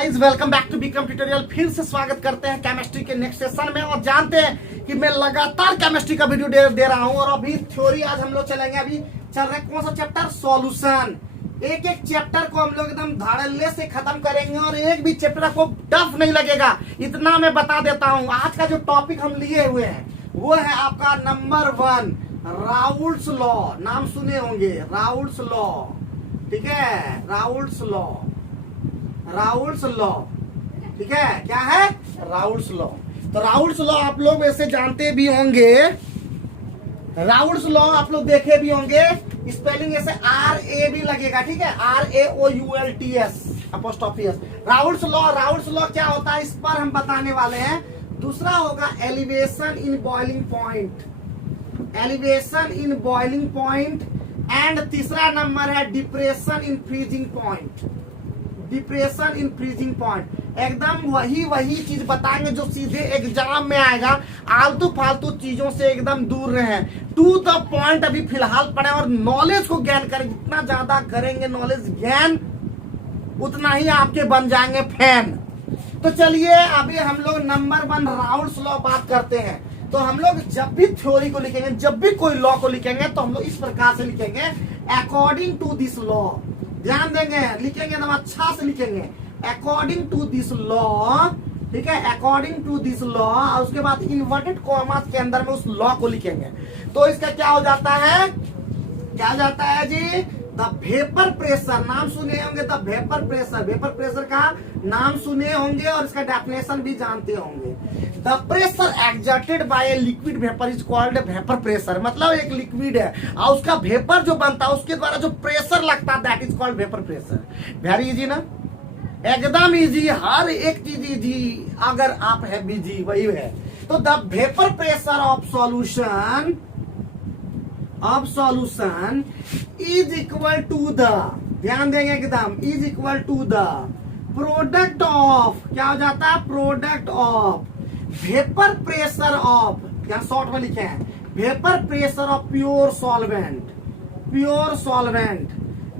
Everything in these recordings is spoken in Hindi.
Guys welcome back to Bikram tutorial. फिर से स्वागत करते हैं केमिस्ट्री के नेक्स्ट सेशन में। और जानते हैं कि मैं लगातार केमिस्ट्री का वीडियो दे रहा हूं। और अभी थ्योरी आज हम लोग चलेंगे। अभी चल रहे कौन सा चैप्टर? सॉल्यूशन। एक एक चैप्टर को हम लोग एकदम धड़ल्ले से खत्म करेंगे और एक भी चैप्टर को टफ नहीं लगेगा, इतना मैं बता देता हूँ। आज का जो टॉपिक हम लिए हुए हैं वो है आपका नंबर 1 राउल्ट्स लॉ। नाम सुने होंगे, राउल्ट्स लॉ। ठीक है, राउल्ट्स लॉ, राउल्ट्स लॉ। ठीक है, क्या है? Raoult's law. तो राउल्ट्स लॉ आप लोग वैसे जानते भी होंगे, राउल्ट्स लॉ आप लोग देखे भी होंगे। स्पेलिंग ऐसे RA भी लगेगा। ठीक है, RAOULTS apostrophe S. Raoult's law, Raoult's law क्या होता है इस पर हम बताने वाले हैं। दूसरा होगा elevation in boiling point, elevation in boiling point. And तीसरा नंबर है depression in freezing point, depression in freezing point. एकदम वही चीज बताएंगे जो सीधे एग्जाम में आएगा। आलतू फालतू चीजों से एकदम दूर रहें, टू द पॉइंट अभी फिलहाल पढ़े और नॉलेज को ज्ञान करें। जितना ज्यादा करेंगे नॉलेज ज्ञान, उतना ही आपके बन जाएंगे फैन। तो चलिए अभी हम लोग नंबर 1 राउल्ट्स लॉ बात करते हैं। तो हम लोग जब भी थ्योरी को लिखेंगे, जब भी कोई लॉ को लिखेंगे, तो हम लोग इस प्रकार से लिखेंगे, अकॉर्डिंग टू दिस लॉ। ध्यान देंगे, लिखेंगे एकदम अच्छा से लिखेंगे, अकॉर्डिंग टू दिस लॉ। ठीक है, अकॉर्डिंग टू दिस लॉ। और उसके बाद इन्वर्टेड कॉमास के अंदर में उस लॉ को लिखेंगे। तो इसका क्या हो जाता है, क्या हो जाता है जी? द वेपर प्रेशर, नाम सुने होंगे। The vapour pressure, vapour pressure का नाम सुने होंगे और इसका डेफिनेशन भी जानते होंगे। The pressure exerted by a liquid vapour is called vapour pressure. मतलब एक लिक्विड है और उसका वेपर जो बनता है उसके द्वारा जो प्रेशर लगता है that is called vapour pressure. Very easy ना, एकदम इजी, हर एक चीज इजी अगर आप है बिजी वही है। तो the vapour pressure of solution, of solution is equal to the, ध्यान देंगे एकदम, is equal to the product of, क्या हो जाता है? Product of vapour pressure of, क्या शॉर्ट में लिखे हैं, vapour pressure of pure solvent, pure solvent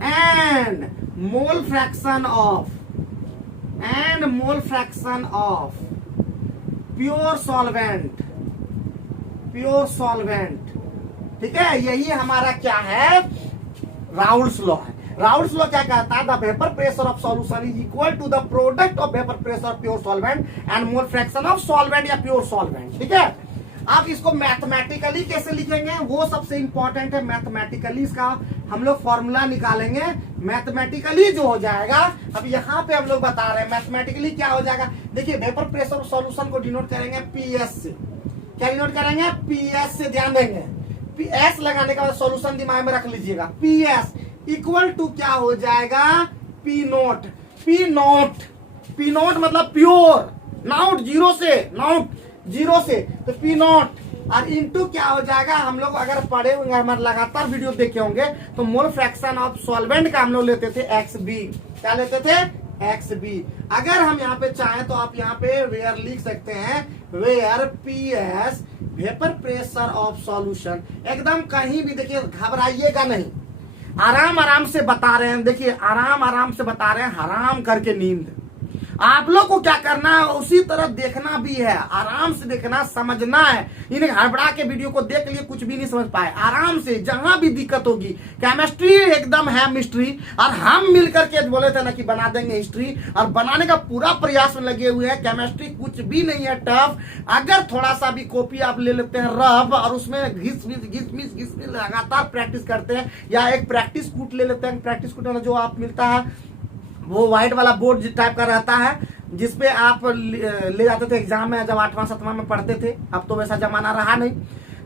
and mole fraction of, and mole fraction of pure solvent, pure solvent. ठीक है, यही हमारा क्या है? राउल्ट्स लॉ है। राउल्ट्स लॉ क्या कहता है? The vapour pressure of solution is equal to the product of vapour pressure of pure solvent and mole fraction of solvent या प्योर सॉल्वेंट। ठीक है, आप इसको मैथमेटिकली कैसे लिखेंगे वो सबसे इंपॉर्टेंट है। मैथमेटिकली इसका हम लोग फॉर्मूला निकालेंगे। मैथमेटिकली जो हो जाएगा, अब यहाँ पे हम लोग बता रहे हैं मैथमेटिकली क्या हो जाएगा। देखिए, वेपर प्रेशर ऑफ सॉल्यूशन को डिनोट करेंगे PS से। क्या डिनोट करेंगे? PS से। ध्यान देंगे, PS लगाने का बाद सॉल्यूशन दिमाग में रख लीजिएगा। PS इक्वल टू क्या हो जाएगा? P note. P note, P note मतलब प्योर, नॉट जीरो से, नॉट जीरो से, तो P नोट। और इनटू क्या हो जाएगा? हम लोग अगर पढ़े होंगे, हमारे लगातार वीडियो देखे होंगे, तो मोल फ्रैक्शन ऑफ सॉल्वेंट का हम लोग लेते थे XB। क्या लेते थे? XB। अगर हम यहाँ पे चाहें तो आप यहाँ पे वेयर लिख सकते हैं, where PS vapour pressure of solution. एकदम कहीं भी देखिए, घबराइएगा नहीं, आराम आराम से बता रहे हैं। देखिए, आराम आराम से बता रहे हैं, हराम करके नींद। आप लोग को क्या करना है, उसी तरह देखना भी है, आराम से देखना, समझना है। इन्हें हड़बड़ा के वीडियो को देख लिए कुछ भी नहीं समझ पाए, आराम से जहां भी दिक्कत होगी। केमिस्ट्री एकदम है मिस्ट्री, और हम मिलकर के बोले थे ना कि बना देंगे हिस्ट्री, और बनाने का पूरा प्रयास में लगे हुए हैं। केमिस्ट्री कुछ भी नहीं है टफ। अगर थोड़ा सा भी कॉपी आप ले लेते हैं रफ और उसमें घिस मिस लगातार प्रैक्टिस करते हैं, या एक प्रैक्टिस कूट ले लेते हैं। प्रैक्टिस कूट जो आप मिलता है वो व्हाइट वाला बोर्ड टाइप का रहता है, जिसपे आप ले जाते थे एग्जाम में जब 8वां 7वां में पढ़ते थे। अब तो वैसा जमाना रहा नहीं,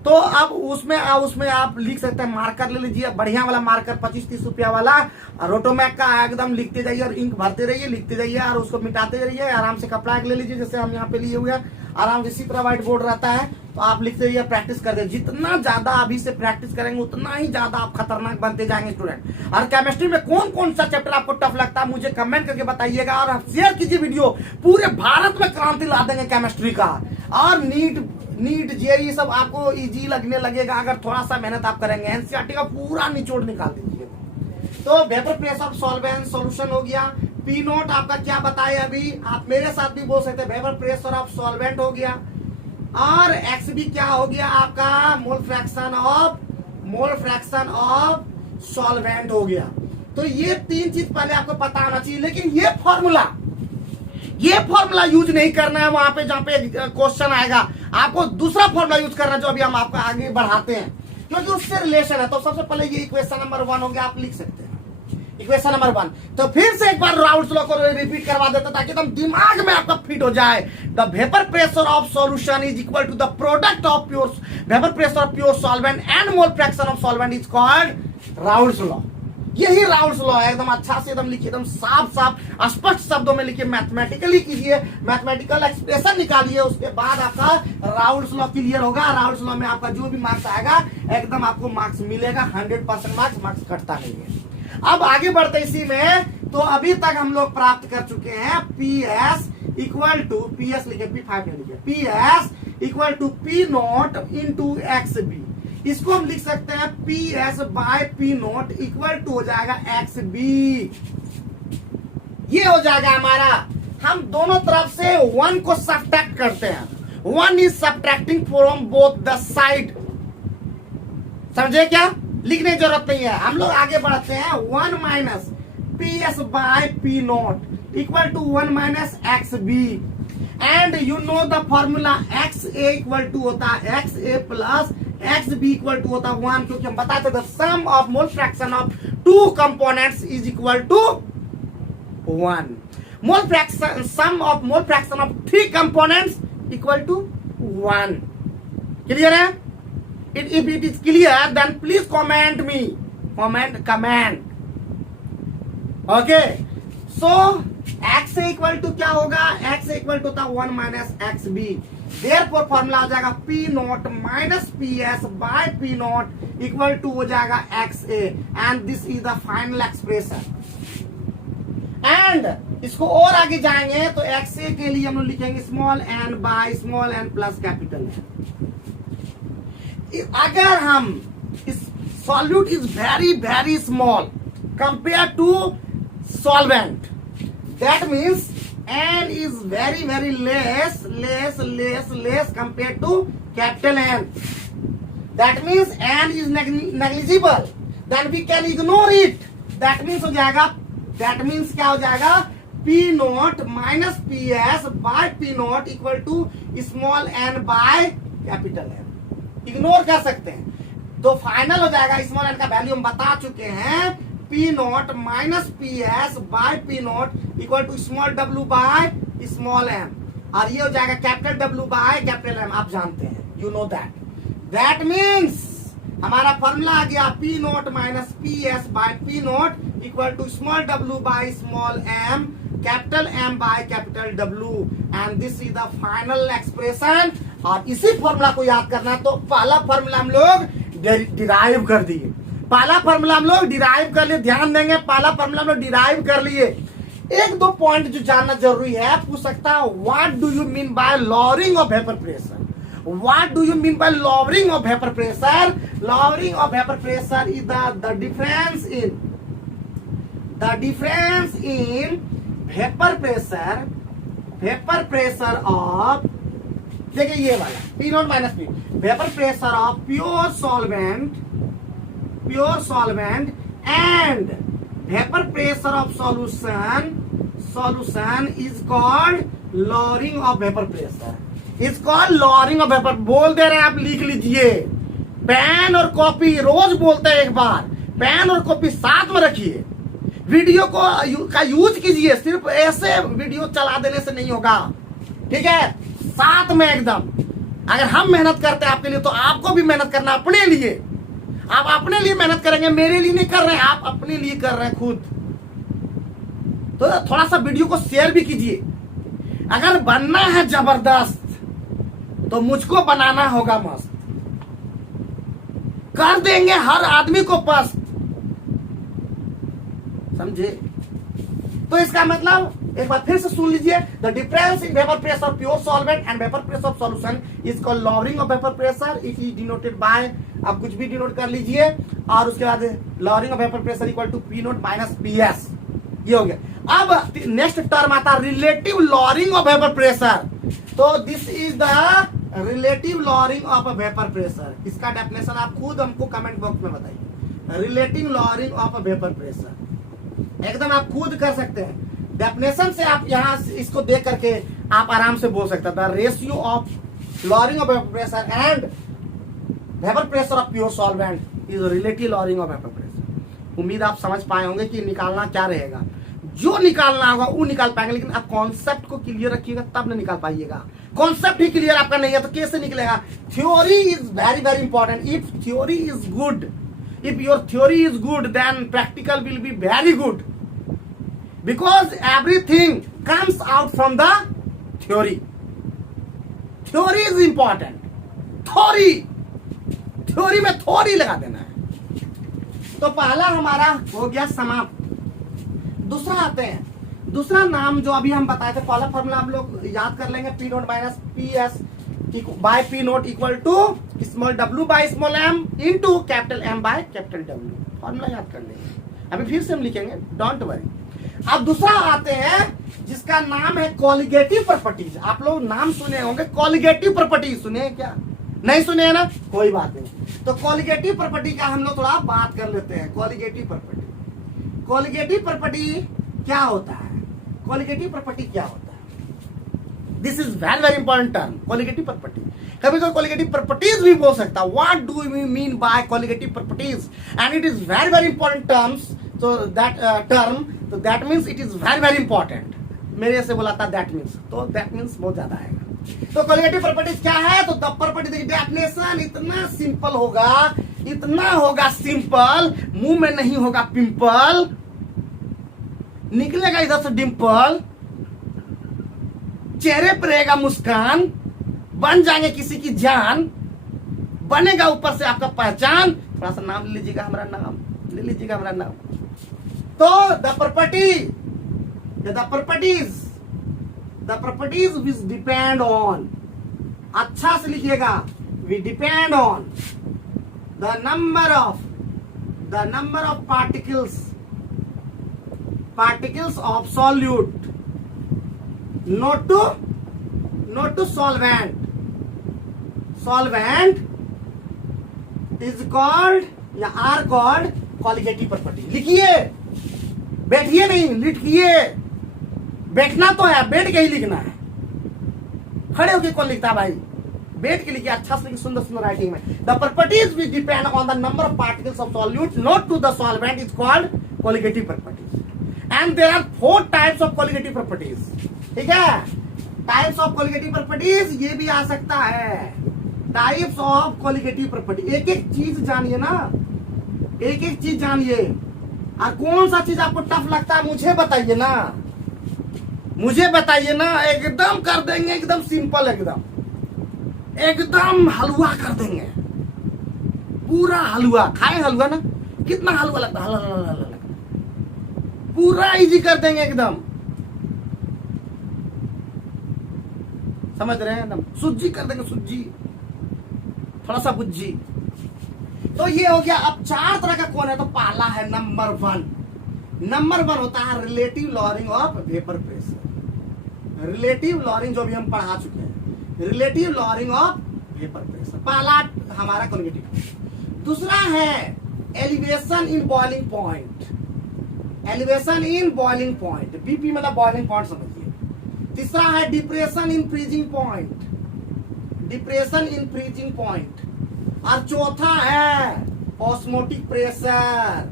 तो अब उसमें आप लिख सकते हैं। मार्कर ले लीजिए, बढ़िया वाला मार्कर, 25-30 रुपया वाला, और ऑटोमैक का एकदम लिखते जाइए और इंक भरते रहिए, लिखते जाइए और उसको मिटाते रहिए। आराम से कपड़ा ले लीजिए, जैसे हम यहाँ पे लिए हुए हैं, आराम से इसी तरह व्हाइट बोर्ड रहता है, तो आप लिखते रहिए, प्रैक्टिस कर दे। जितना ज्यादा अभी से प्रैक्टिस करेंगे उतना ही ज्यादा आप खतरनाक बनते जाएंगे स्टूडेंट। और केमिस्ट्री में कौन कौन सा चैप्टर आपको टफ लगता है मुझे कमेंट करके बताइएगा, और शेयर कीजिए वीडियो। पूरे भारत में क्रांति ला देंगे केमिस्ट्री का। और नीट जेई सब आपको इजी लगने लगेगा अगर थोड़ा सा मेहनत आप करेंगे। एनसीईआरटी का पूरा निचोड़ निकाल दीजिए। तो vapour pressure of solvent solution हो गया, पी नोट आपका क्या बताए अभी, आप मेरे साथ भी बोल सकते हैं, वेपर प्रेशर ऑफ सॉल्वेंट हो गया, और एक्स बी क्या हो गया आपका, मोल फ्रैक्शन ऑफ सॉल्वेंट हो गया। तो ये तीन चीज पहले आपको पता होना चाहिए। लेकिन ये फॉर्मूला यूज नहीं करना है वहां पे जहां पे क्वेश्चन आएगा, आपको दूसरा फॉर्मूला यूज करना है जो अभी हम आपको आगे बढ़ाते हैं, क्योंकि उससे रिलेशन है। तो सबसे पहले ये इक्वेशन नंबर 1 हो गया, आप लिख सकते हैं इक्वेशन नंबर 1। तो फिर से एक बार राउल्स लॉ को रिपीट करवा देता ताकि एकदम दिमाग में आपका फिट हो जाए। The vapour pressure of solution is equal to the product of pure vapour pressure of pure solvent and mole fraction of solvent is called Raoult's law. यही राउल्स लॉ है, एकदम अच्छा से एकदम लिखिए, एकदम साफ स्पष्ट शब्दों में लिखिए, मैथमेटिकली कीजिए, मैथमेटिकल एक्सप्रेशन निकालिए, उसके बाद आपका राउल्स लॉ क्लियर होगा। राउल्स लॉ में आपका जो भी मार्क्स आएगा एकदम आपको मार्क्स मिलेगा, 100% मार्क्स कटता नहीं है। अब आगे बढ़ते इसी में, तो अभी तक हम लोग प्राप्त कर चुके हैं P S equal to, P S लिखे, P5 नहीं लिखे, P S equal to P nought into X B. इसको हम लिख सकते हैं P S by P note equal to हो जाएगा एक्स बी। ये हो जाएगा हमारा, हम दोनों तरफ से 1 को सब्ट्रैक्ट करते हैं, 1 is subtracting from both the side. समझे क्या, लिखने की जरूरत नहीं है, हम लोग आगे बढ़ते हैं। 1 minus P S by P note equal to 1 minus X B, and you know the formula X A equal to होता है X A plus X B equal to होता है 1, क्योंकि हम बताते थे sum of mole fraction of 2 components is equal to 1। Mole fraction, sum of mole fraction of 3 components equal to 1। Clear है? If it is clear, then please comment me. Comment. Okay. So x equal to क्या होगा? x equal to था 1 minus xb. Therefore फॉर्मूला हो जाएगा p note minus ps by p note equal to हो जाएगा xa. And this is the final expression. And इसको और आगे जाएंगे तो xa के लिए हम लोग लिखेंगे small n by small n plus capital n। अगर हम इस solute is very small compare to solvent, that means n is very less compare to capital N, that means n is negligible, then we can ignore it. That means हो जाएगा, दैट मीन्स क्या हो जाएगा, P nought minus P S by P note equal to small n by capital N। Ignore कर सकते हैं, तो फाइनल हो जाएगा स्मॉल n का वैल्यू हम बता चुके हैं, P note minus P S by P note equal to small w by small m, और ये हो जाएगा capital W by capital M। आप जानते हैं, यू नो दैट मीन्स हमारा फॉर्मूला आ गया P note minus P S by P note equal to small w by small m capital M by capital W, and this is the final expression. और इसी फॉर्मूला को याद करना है, तो पहला फॉर्मूला हम लोग डिराइव कर दिए, पहला फॉर्मूला हम लोग डिराइव कर लिए, ध्यान देंगे, पहला फॉर्मूला हम लोग डिराइव कर लिए। 1-2 पॉइंट जो जानना जरूरी है, पूछ सकता है what do you mean by lowering of vapour pressure, what do you mean by lowering of vapour pressure. Lowering of vapour pressure is the difference in vapour pressure of, देखिए ये वाला P note minus P, vapour pressure of pure solvent and vapour pressure of solution is called lowering of vapour pressure, is called lowering of vapour. बोल दे रहे हैं, आप लिख लीजिए, पेन और कॉपी रोज बोलते हैं, एक बार पेन और कॉपी साथ में रखिए, वीडियो का यूज कीजिए, सिर्फ ऐसे वीडियो चला देने से नहीं होगा, ठीक है, साथ में एकदम। अगर हम मेहनत करते हैं आपके लिए, तो आपको भी मेहनत करना अपने लिए। आप अपने लिए मेहनत करेंगे, मेरे लिए नहीं कर रहे हैं, आप अपने लिए कर रहे हैं खुद। तो थोड़ा सा वीडियो को शेयर भी कीजिए। अगर बनना है जबरदस्त, तो मुझको बनाना होगा मस्त, कर देंगे हर आदमी को पस्त, समझे? तो इसका मतलब एक बार फिर से सुन लीजिए, the difference in vapour pressure of pure solvent and vapour pressure of solution is called lowering of vapour pressure. It is denoted by, आप कुछ भी डिनोट कर लीजिए, और उसके बाद lowering of vapour pressure equal to P note minus P S, ये हो गया। अब नेक्स्ट टर्म आता है relative lowering of vapour pressure. तो this is the relative lowering of vapour pressure. इसका डेफिनेशन आप खुद हमको कमेंट बॉक्स में बताइए। Relative lowering of vapour pressure एकदम आप खुद कर सकते हैं। डेफिनेशन से आप यहाँ इसको देख करके आप आराम से बोल सकते हैं the ratio of lowering of vapour pressure and vapour pressure of pure solvent is relative lowering of vapour pressure. उम्मीद आप समझ पाए होंगे कि निकालना क्या रहेगा। जो निकालना होगा वो निकाल पाएंगे, लेकिन आप कॉन्सेप्ट को क्लियर रखिएगा तब ना निकाल पाइएगा। कॉन्सेप्ट ही क्लियर आपका नहीं है तो कैसे निकलेगा। Theory is very very important. If theory is good, if your theory is good then practical will be very good, because everything comes out from the theory. Theory is important. Theory में थ्योरी लगा देना है। तो पहला हमारा हो गया समाप्त। दूसरा आते हैं, दूसरा नाम जो अभी हम बताए थे, पहला फॉर्मूला आप लोग याद कर लेंगे, P note minus P S by P note equal to small W by small M into capital M by capital W. Formula याद कर लेंगे, अभी फिर से हम लिखेंगे, डोंट वरी। अब दूसरा आते हैं जिसका नाम है कॉलिगेटिव प्रॉपर्टीज। आप लोग नाम सुने होंगे, कॉलिगेटिव प्रॉपर्टीज सुने हैं क्या? नहीं सुने हैं ना, कोई बात नहीं। तो कॉलिगेटिव प्रॉपर्टी का हम लोग थोड़ा बात कर लेते हैं। कॉलिगेटिव प्रॉपर्टी, कॉलिगेटिव प्रॉपर्टी क्या होता है? कॉलिगेटिव प्रॉपर्टी क्या होता है? This is very very important term, colligative property. कभी कोई कॉलिगेटिव प्रॉपर्टीज भी बोल सकता है। What do we mean by colligative properties? And it is very very important terms. तो दैट टर्म, तो that means it is very very important. मेरे से बोला था दैट मीन्स, तो दैट मीन्स बहुत ज्यादा आएगा। तो कॉलिगेटिव प्रॉपर्टीज क्या है? तो द प्रॉपर्टी डेफिनेशन इतना सिंपल होगा, इतना होगा सिंपल, मुंह में नहीं होगा पिंपल, निकलेगा इधर से डिंपल, चेहरे पर रहेगा मुस्कान, बन जाएंगे किसी की जान, बनेगा ऊपर से आपका पहचान। थोड़ा सा नाम ले लीजिएगा, हमारा नाम ले लीजिएगा, हमारा नाम। तो the properties which depend on, अच्छा से लिखिएगा, we depend on the number of particles of solute, not to solvent is called या are called colligative property। लिखिए, बैठिए नहीं, लिखिए। बैठना तो है, बैठ के ही लिखना है। खड़े होके कौन लिखता है भाई? बैठ के लिखिए, अच्छा से लिखिए, सुंदर सुंदर राइटिंग में। The properties which depend on the number of particles of solute not to the solvent is called colligative properties. And there are 4 types of colligative properties. ठीक है, टाइप्स ऑफ कॉलिगेटिव प्रॉपर्टीज ये भी आ सकता है। टाइप्स ऑफ कॉलिगेटिव प्रॉपर्टी, एक एक चीज जानिए ना, एक एक चीज जानिए। और कौन सा चीज आपको टफ लगता है मुझे बताइए ना, मुझे बताइए ना, एकदम कर देंगे, एकदम सिंपल, एकदम हलवा कर देंगे, पूरा हलवा। खाए हलवा ना, कितना हलवा लगता है, हलवा पूरा इजी कर देंगे एकदम, समझ रहे हैं? एकदम सुज्जी कर देंगे, सुज्जी, थोड़ा सा बुज्जी। तो ये हो गया। अब 4 तरह का कौन है? तो पहला है नंबर 1। नंबर 1 होता है relative lowering of vapour pressure. Relative lowering जो भी हम पढ़ा चुके हैं, relative lowering of vapour pressure पहला हमारा कॉलिगेटिव। दूसरा है elevation in boiling point. Elevation in boiling point, BP मतलब बॉइलिंग पॉइंट समझिए। तीसरा है depression in freezing point, depression in freezing point. और चौथा है ऑस्मोटिक प्रेशर।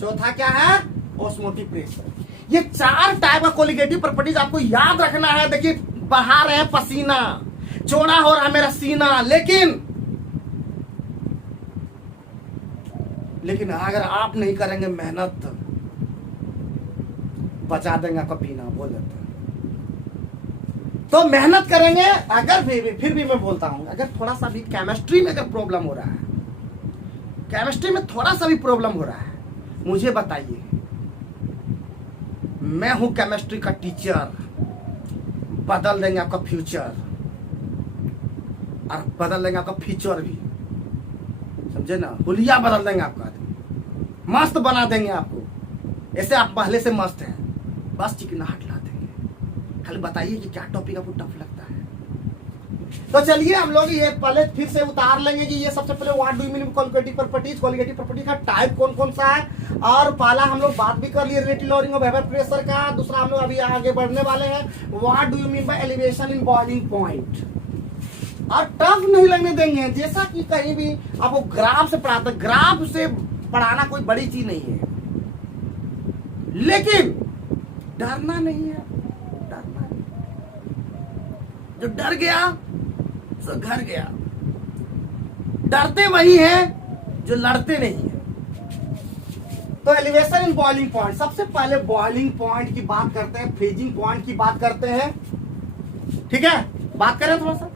चौथा क्या है? Osmotic pressure. ये 4 टाइप का कॉलिगेटिव प्रॉपर्टीज आपको याद रखना है। देखिए, बहा रहे हैं पसीना, चौड़ा हो रहा है मेरा सीना, लेकिन अगर आप नहीं करेंगे मेहनत, बचा देंगे आपका पीना, बोल देते हैं। तो मेहनत करेंगे। अगर फिर भी मैं बोलता हूं, अगर थोड़ा सा भी केमिस्ट्री में अगर प्रॉब्लम हो रहा है, केमिस्ट्री में थोड़ा सा भी प्रॉब्लम हो रहा है, मुझे बताइए। मैं हूं केमिस्ट्री का टीचर, बदल देंगे आपका फ्यूचर और बदल देंगे आपका फीचर भी, समझे ना? हुलिया बदल देंगे आपका, मस्त बना देंगे आपको। ऐसे आप पहले से मस्त हैं। बस चिकनाहट ला देंगे। खाली बताइए कि क्या टॉपिक आपको टफ लगता है। तो चलिए हम लोग ये पहले फिर से उतार लेंगे कि ये सबसे पहले what do you mean colligative properties, colligative property का टाइप कौन कौन सा है, और पहला हम लोग बात भी कर लिए relative lowering of vapour pressure का। दूसरा हम लोग अभी आगे बढ़ने वाले हैं what do you mean by elevation in boiling point. और टफ नहीं लगने देंगे, जैसा कि कहीं भी आपको ग्राफ से पढ़ाते, ग्राफ से पढ़ाना कोई बड़ी चीज नहीं है, लेकिन डरना नहीं है, डरना नहीं। जो डर गया तो घर गया। डरते वही हैं जो लड़ते नहीं है। तो एलिवेशन इन बॉइलिंग पॉइंट, सबसे पहले बॉइलिंग पॉइंट की बात करते हैं, फ्रीजिंग पॉइंट की बात करते हैं। ठीक है, बात करें थोड़ा सा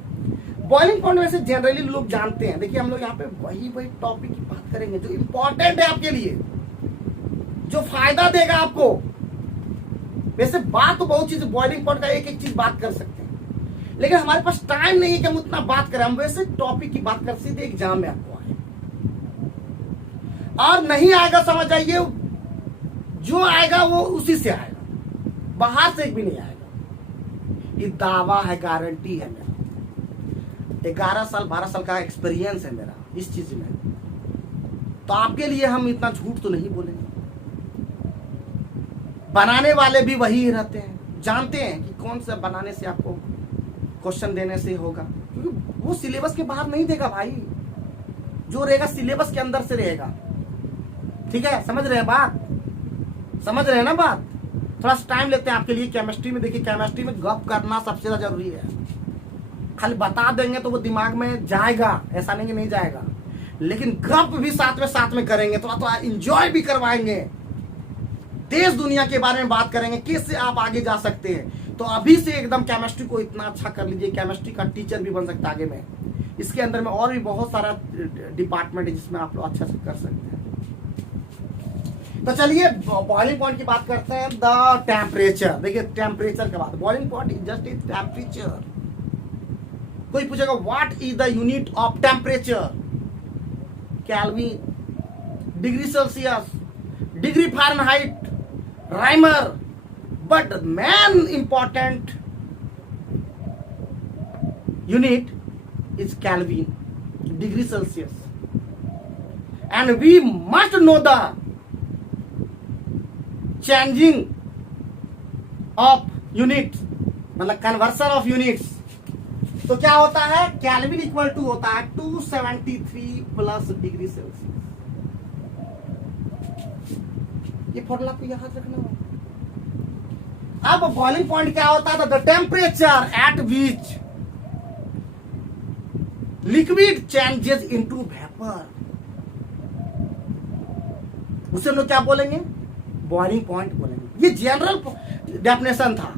बॉइलिंग पॉइंट। वैसे जनरली लोग जानते हैं। देखिए हम लोग यहाँ पे वही टॉपिक की बात करेंगे जो इंपॉर्टेंट है आपके लिए, जो फायदा देगा आपको। वैसे बात तो बहुत चीज, बॉइलिंग पॉइंट का एक एक चीज बात कर सकते हैं, लेकिन हमारे पास टाइम नहीं है कि हम उतना बात करें। हम वैसे टॉपिक की बात कर सीधे एग्जाम में आपको आए, और नहीं आएगा समझ आइए, जो आएगा वो उसी से आएगा, बाहर से एक भी नहीं आएगा। ये दावा है, गारंटी है। मेरा 11 साल 12 साल का एक्सपीरियंस है मेरा इस चीज में, तो आपके लिए हम इतना झूठ तो नहीं बोलेंगे। बनाने वाले भी वही रहते हैं, जानते हैं कि कौन सा बनाने से आपको क्वेश्चन देने से होगा, क्योंकि वो सिलेबस के बाहर नहीं देगा भाई, जो रहेगा सिलेबस के अंदर से रहेगा। ठीक है, समझ रहे हैं बात, समझ रहे हैं ना बात। थोड़ा सा टाइम लेते हैं आपके लिए। केमिस्ट्री में देखिए, केमिस्ट्री में गप करना सबसे ज्यादा जरूरी है। खाली बता देंगे तो वो दिमाग में जाएगा, ऐसा नहीं कि नहीं जाएगा, लेकिन गप भी साथ में करेंगे, थोड़ा थोड़ा इंजॉय भी करवाएंगे, देश दुनिया के बारे में बात करेंगे, कैसे आप आगे जा सकते हैं। तो अभी से एकदम केमिस्ट्री को इतना अच्छा कर लीजिए, केमिस्ट्री का टीचर भी बन सकता है आगे में। इसके अंदर में और भी बहुत सारा डिपार्टमेंट है जिसमें आप लोग अच्छा से कर सकते हैं। तो चलिए बॉइलिंग पॉइंट की बात करते हैं। द टेम्परेचर, देखिए टेम्परेचर के बाद boiling point is just is temperature. कोई पूछेगा what is the unit of temperature, kelvin, degree Celsius, degree Fahrenheit, Rymer, but the main important unit is Kelvin, degree Celsius, and we must know the changing of units, मतलब conversion of units। तो क्या होता है, केल्विन इक्वल टू होता है 273 प्लस डिग्री सेल्सियस। ये फॉर्मूला को याद रखना होगा। अब बॉइलिंग पॉइंट क्या होता है, the temperature at which liquid changes into vapour, उसे हम लोग क्या बोलेंगे, बॉइलिंग पॉइंट बोलेंगे। ये जनरल डेफिनेशन था,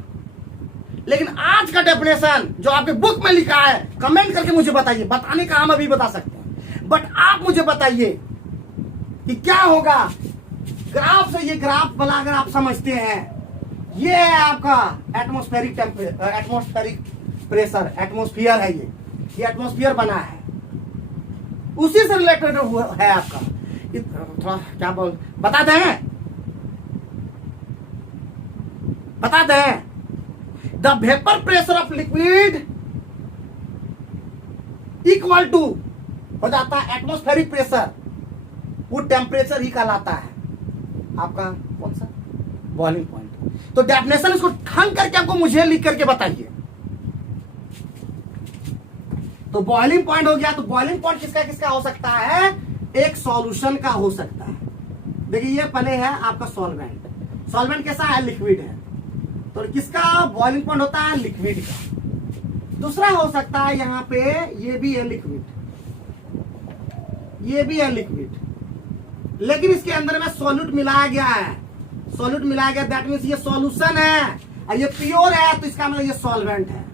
लेकिन आज का डेफिनेशन जो आपके बुक में लिखा है, कमेंट करके मुझे बताइए। बताने का हम अभी बता सकते हैं, बट आप मुझे बताइए कि क्या होगा ग्राफ से। ये ग्राफ वाला अगर आप समझते हैं, ये है आपका एटमॉस्फेरिक एटमॉस्फेरिक प्रेशर, एटमॉस्फेयर है ये एटमॉस्फेयर बना है, उसी से रिलेटेड है आपका। थोड़ा क्या बोल बता दें, the vapour pressure of liquid equal to हो जाता है एटमॉस्फेरिक प्रेशर, वो टेम्परेचर ही कहलाता है आपका कौन सा, बॉइलिंग पॉइंट। तो डेफिनेशन इसको ढंग करके आपको मुझे लिख करके बताइए। तो बॉइलिंग पॉइंट हो गया। तो बॉइलिंग पॉइंट किसका किसका हो सकता है, एक सॉल्यूशन का हो सकता है। देखिए ये पहले है आपका सॉल्वेंट, सॉल्वेंट कैसा है, लिक्विड है, तो किसका बॉइलिंग पॉइंट होता है, लिक्विड का। दूसरा हो सकता है यहाँ पे, ये भी है लिक्विड, ये भी है लिक्विड, लेकिन इसके अंदर में सॉल्यूट मिलाया गया है, सॉल्यूट मिलाया गया, दैट मीन्स ये सॉल्यूशन है और ये प्योर है, तो इसका मतलब ये सॉल्वेंट है।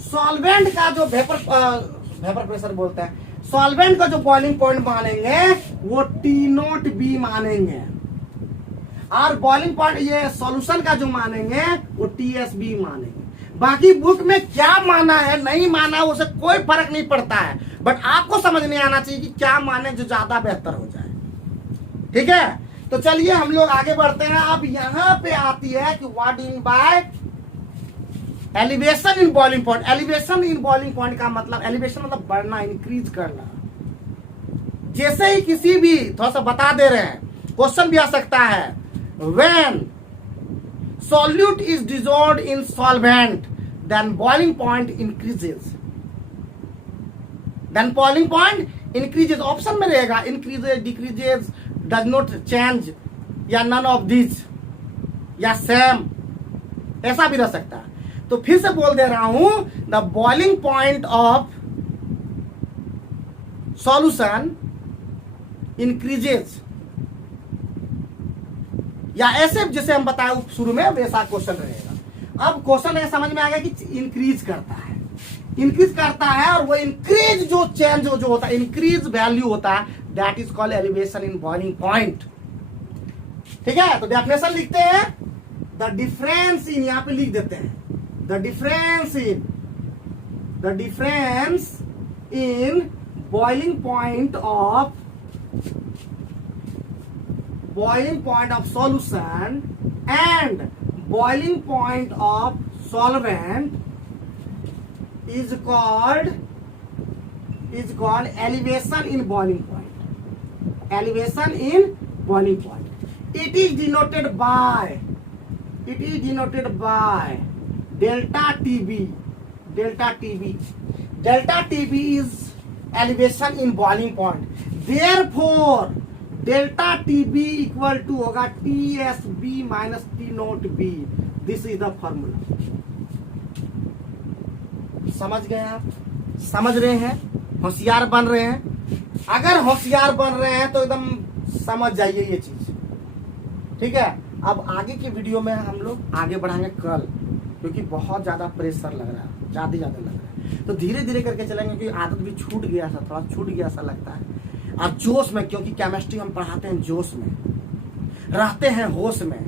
सॉल्वेंट का जो वेपर प्रेशर बोलते हैं, सॉल्वेंट का जो बॉइलिंग पॉइंट मानेंगे वो T0B मानेंगे, और बॉइलिंग पॉइंट ये सॉल्यूशन का जो मानेंगे वो TSB मानेंगे। बाकी बुक में क्या माना है नहीं माना है उससे कोई फर्क नहीं पड़ता है, बट आपको समझ नहीं आना चाहिए कि क्या माने जो ज्यादा बेहतर हो जाए। ठीक है, तो चलिए हम लोग आगे बढ़ते हैं। अब यहां पे आती है कि what do mean by elevation in boiling point. Elevation in boiling point का मतलब, एलिवेशन मतलब बढ़ना, इंक्रीज करना। जैसे ही किसी भी, थोड़ा सा बता दे रहे हैं, क्वेश्चन भी आ सकता है, when solute is dissolved in solvent then boiling point increases. Then boiling point increases option में रहेगा, increases, decreases, does not change, या नन ऑफ दिस, या सेम, ऐसा भी रह सकता है। तो फिर से बोल दे रहा हूं, the boiling point of solution increases, या ऐसे जैसे हम बताए शुरू में वैसा क्वेश्चन रहेगा। अब क्वेश्चन ये समझ में आ गया कि इंक्रीज करता है, इंक्रीज करता है, और वो इंक्रीज जो चेंज जो होता है, इंक्रीज वैल्यू होता है, that is called elevation in boiling point. ठीक है, तो डेफिनेशन लिखते हैं, द डिफरेंस इन, यहां पे लिख देते हैं, the difference in boiling point of solution and boiling point of solvent is called elevation in boiling point. Elevation in boiling point. It is denoted by delta TB. Delta TB is elevation in boiling point. Therefore delta TB equal to होगा T S B minus T naught B. This is the formula. समझ गए आप? समझ रहे हैं? होशियार बन रहे हैं? अगर होशियार बन रहे हैं तो एकदम समझ जाइए ये चीज। ठीक है, अब आगे की वीडियो में हम लोग आगे बढ़ाएंगे कल, क्योंकि बहुत ज्यादा प्रेशर लग रहा है, ज्यादा लग रहा है, तो धीरे धीरे करके चलेंगे, क्योंकि आदत भी छूट गया था, थोड़ा छूट गया ऐसा लगता है। और जोश में, क्योंकि केमिस्ट्री हम पढ़ाते हैं जोश में, रहते हैं होश में,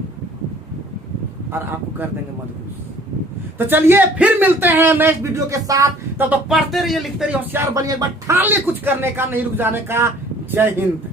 और आपको कर देंगे मदद। तो चलिए फिर मिलते हैं नेक्स्ट वीडियो के साथ। तब तो पढ़ते रहिए, लिखते रहिए, होशियार बनिए, एक बार ठान लिए कुछ करने का, नहीं रुक जाने का। जय हिंद।